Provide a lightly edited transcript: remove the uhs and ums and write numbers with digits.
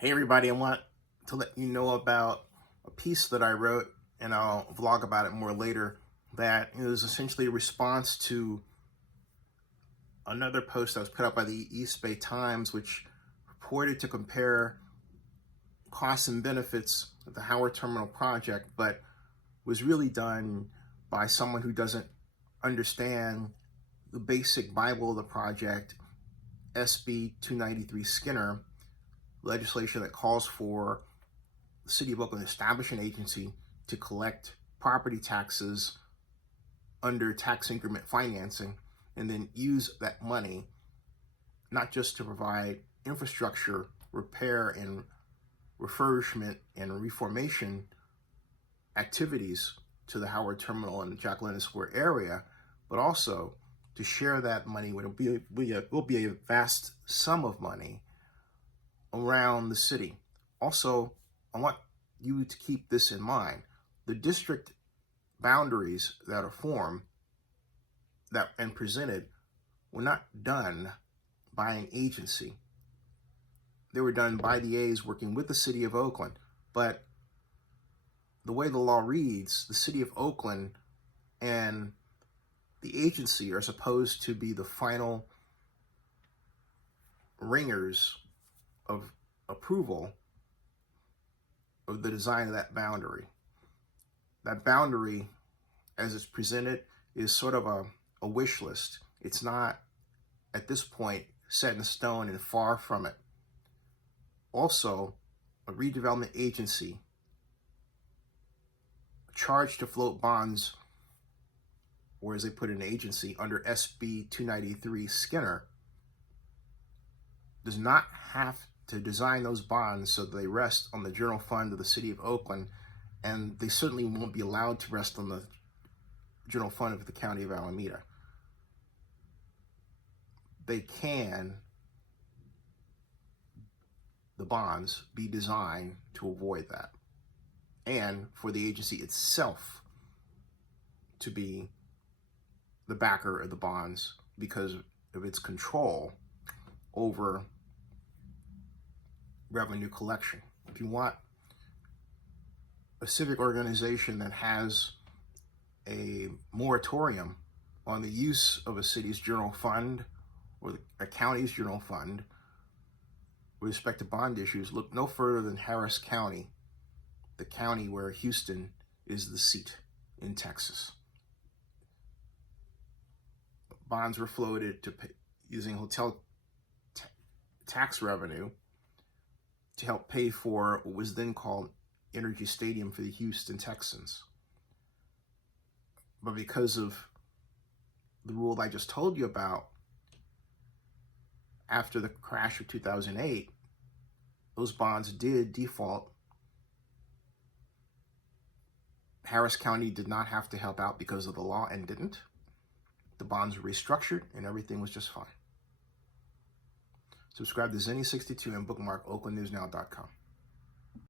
Hey everybody, I want to let you know about a piece that I wrote, and I'll vlog about it more later, that is essentially a response to another post that was put out by the East Bay Times, which purported to compare costs and benefits of the Howard Terminal project, but was really done by someone who doesn't understand the basic Bible of the project, SB 293 Skinner, legislation that calls for the city of Oakland to establish an agency to collect property taxes under tax increment financing, and then use that money not just to provide infrastructure repair and refurbishment and reformation activities to the Howard Terminal and Jack London Square area, but also to share that money, will be a vast sum of money around the city. Also, I want you to keep this in mind. The district boundaries that are formed and presented were not done by an agency. They were done by the A's working with the city of Oakland. But the way the law reads, the city of Oakland and the agency are supposed to be the final ringers of approval of the design of that boundary. That boundary, as it's presented, is sort of a wish list. It's not, at this point, set in stone, and far from it. Also, a redevelopment agency charged to float bonds, or as they put in, an agency under SB 293 Skinner, does not have to design those bonds so that they rest on the general fund of the city of Oakland, and they certainly won't be allowed to rest on the general fund of the county of Alameda. The bonds be designed to avoid that, and for the agency itself to be the backer of the bonds because of its control over revenue collection. If you want a civic organization that has a moratorium on the use of a city's general fund or a county's general fund with respect to bond issues, look no further than Harris County, the county where Houston is the seat in Texas. Bonds were floated to pay, using hotel tax revenue to help pay for what was then called Energy Stadium for the Houston Texans. But because of the rule I just told you about, after the crash of 2008, those bonds did default. Harris County did not have to help out because of the law and didn't. The bonds were restructured and everything was just fine. Subscribe to Zenny62 and bookmark oaklandnewsnow.com.